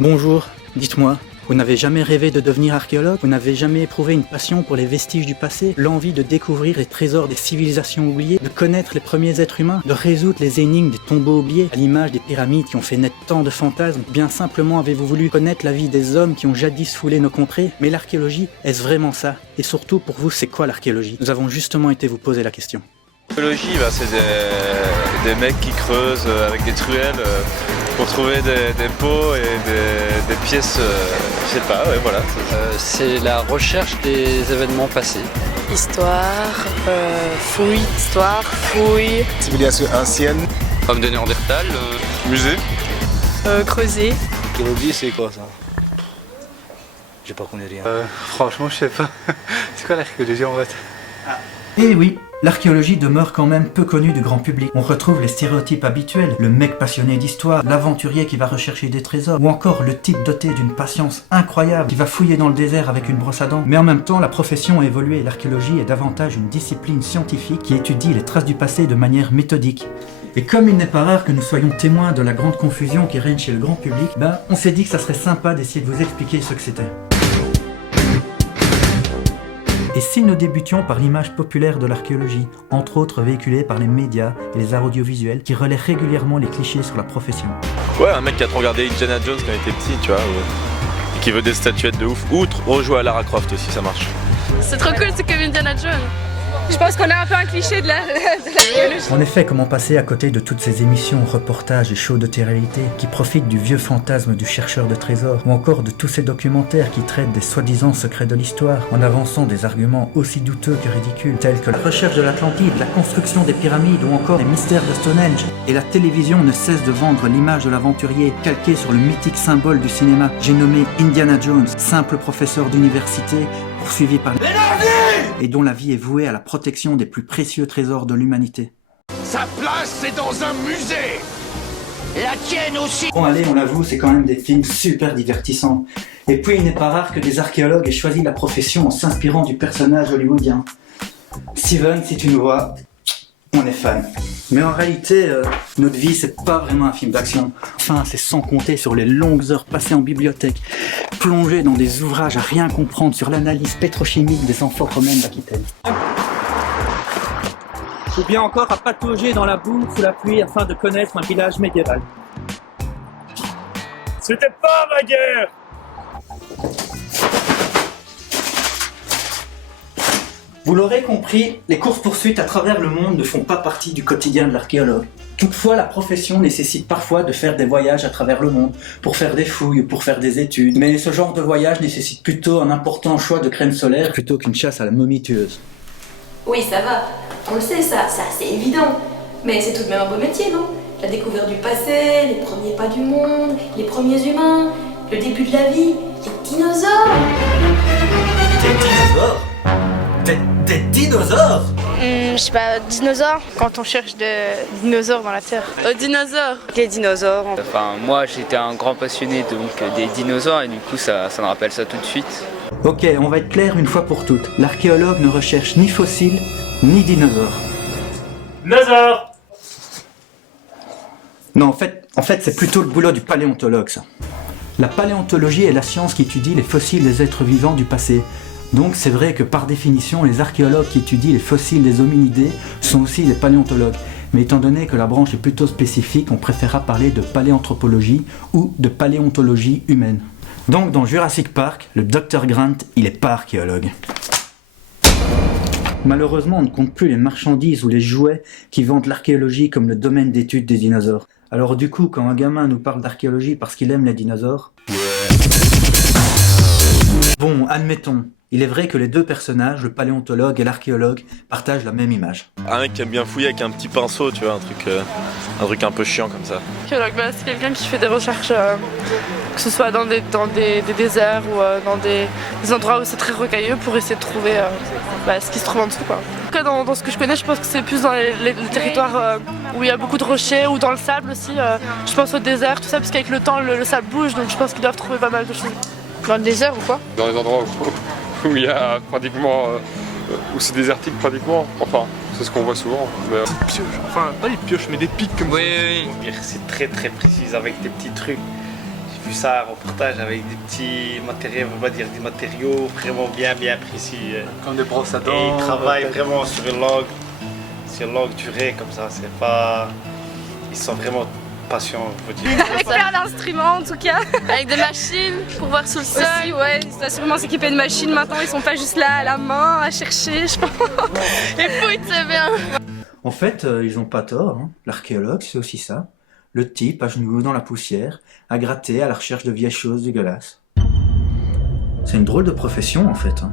Bonjour, dites-moi, vous n'avez jamais rêvé de devenir archéologue? Vous n'avez jamais éprouvé une passion pour les vestiges du passé? L'envie de découvrir les trésors des civilisations oubliées? De connaître les premiers êtres humains? De résoudre les énigmes des tombeaux oubliés? À l'image des pyramides qui ont fait naître tant de fantasmes? Bien simplement avez-vous voulu connaître la vie des hommes qui ont jadis foulé nos contrées? Mais l'archéologie, est-ce vraiment ça? Et surtout, pour vous, c'est quoi l'archéologie? Nous avons justement été vous poser la question. L'archéologie, c'est des mecs qui creusent avec des truelles pour trouver des pots et des pièces, je sais pas, ouais, voilà. C'est la recherche des événements passés. Histoire, fouille. Civilisation ancienne. Comme de Néandertal. Musée. Creuser. L'archéologie, c'est quoi ça? J'ai pas connu rien. Franchement, je sais pas. C'est quoi l'archéologie en fait? Eh oui, l'archéologie demeure quand même peu connue du grand public. On retrouve les stéréotypes habituels, le mec passionné d'histoire, l'aventurier qui va rechercher des trésors, ou encore le type doté d'une patience incroyable qui va fouiller dans le désert avec une brosse à dents. Mais en même temps, la profession a évolué et l'archéologie est davantage une discipline scientifique qui étudie les traces du passé de manière méthodique. Et comme il n'est pas rare que nous soyons témoins de la grande confusion qui règne chez le grand public, on s'est dit que ça serait sympa d'essayer de vous expliquer ce que c'était. Et si nous débutions par l'image populaire de l'archéologie, entre autres véhiculée par les médias et les arts audiovisuels qui relaient régulièrement les clichés sur la profession? Ouais, un mec qui a trop regardé Indiana Jones quand il était petit, tu vois, et qui veut des statuettes de ouf, ou rejouer à Lara Croft aussi, ça marche. C'est trop cool, c'est comme Indiana Jones. Je pense qu'on a un peu un cliché de l'archéologie. En effet, comment passer à côté de toutes ces émissions, reportages et shows de télé-réalité qui profitent du vieux fantasme du chercheur de trésors, ou encore de tous ces documentaires qui traitent des soi-disant secrets de l'histoire, en avançant des arguments aussi douteux que ridicules, tels que la recherche de l'Atlantide, la construction des pyramides ou encore les mystères de Stonehenge. Et la télévision ne cesse de vendre l'image de l'aventurier calqué sur le mythique symbole du cinéma, j'ai nommé Indiana Jones, simple professeur d'université, poursuivi par et dont la vie est vouée à la protection des plus précieux trésors de l'humanité. Sa place, c'est dans un musée. La tienne aussi. Bon allez, on l'avoue, c'est quand même des films super divertissants. Et puis il n'est pas rare que des archéologues aient choisi la profession en s'inspirant du personnage hollywoodien. Steven, si tu nous vois, on est fan. Mais en réalité, notre vie, c'est pas vraiment un film d'action. Enfin, c'est sans compter sur les longues heures passées en bibliothèque, plongées dans des ouvrages à rien comprendre sur l'analyse pétrochimique des amphores romaines d'Aquitaine. Ou bien encore à patauger dans la boue sous la pluie afin de connaître un village médiéval. C'était pas ma guerre! Vous l'aurez compris, les courses-poursuites à travers le monde ne font pas partie du quotidien de l'archéologue. Toutefois, la profession nécessite parfois de faire des voyages à travers le monde, pour faire des fouilles ou pour faire des études. Mais ce genre de voyage nécessite plutôt un important choix de crème solaire plutôt qu'une chasse à la momie tueuse. Oui, ça va, on le sait ça, c'est évident. Mais c'est tout de même un beau métier, non? La découverte du passé, les premiers pas du monde, les premiers humains, le début de la vie, les dinosaures. Des dinosaures? Des dinosaures? Je sais pas, dinosaures. Quand on cherche des dinosaures dans la Terre. Dinosaures. Les dinosaures. Enfin, moi j'étais un grand passionné donc des dinosaures et du coup ça me rappelle ça tout de suite. Ok, on va être clair une fois pour toutes. L'archéologue ne recherche ni fossiles, ni dinosaures. Dinosaures! Non, en fait, c'est plutôt le boulot du paléontologue, ça. La paléontologie est la science qui étudie les fossiles des êtres vivants du passé. Donc c'est vrai que par définition, les archéologues qui étudient les fossiles des hominidés sont aussi des paléontologues. Mais étant donné que la branche est plutôt spécifique, on préférera parler de paléanthropologie ou de paléontologie humaine. Donc dans Jurassic Park, le Dr Grant, il est pas archéologue. Malheureusement, on ne compte plus les marchandises ou les jouets qui vendent l'archéologie comme le domaine d'étude des dinosaures. Alors du coup, quand un gamin nous parle d'archéologie parce qu'il aime les dinosaures... Bon, admettons. Il est vrai que les deux personnages, le paléontologue et l'archéologue, partagent la même image. Un mec qui aime bien fouiller avec un petit pinceau, tu vois, un truc un peu chiant comme ça. L'archéologue, c'est quelqu'un qui fait des recherches, que ce soit dans des déserts ou dans des endroits où c'est très rocailleux pour essayer de trouver ce qui se trouve en dessous, quoi. En tout cas, dans ce que je connais, je pense que c'est plus dans les territoires où il y a beaucoup de rochers ou dans le sable aussi. Je pense au désert, tout ça, parce qu'avec le temps, le sable bouge, donc je pense qu'ils doivent trouver pas mal de choses. Dans le désert ou quoi? Dans les endroits où il y a pratiquement... où c'est désertique pratiquement. Enfin, c'est ce qu'on voit souvent. Mais... Des pioches, enfin pas des pioches mais des pics comme ça. Oui. C'est très très précis avec des petits trucs. vu ça, un reportage avec des petits matériaux, on va dire des matériaux vraiment bien précis. Comme des brosses à dents. Et ils travaillent vraiment sur une longue durée comme ça, c'est pas... Ils sont vraiment patients, je veux dire. Avec plein d'instruments en tout cas. Avec des machines pour voir sous le sol. Aussi, ouais, ils doivent sûrement s'équiper de machines maintenant, ils sont pas juste là à la main à chercher, je pense. Et foot, c'est bien. En fait, ils ont pas tort, hein. L'archéologue, c'est aussi ça. Le type, à genoux dans la poussière, à gratter à la recherche de vieilles choses dégueulasses. C'est une drôle de profession, en fait, hein.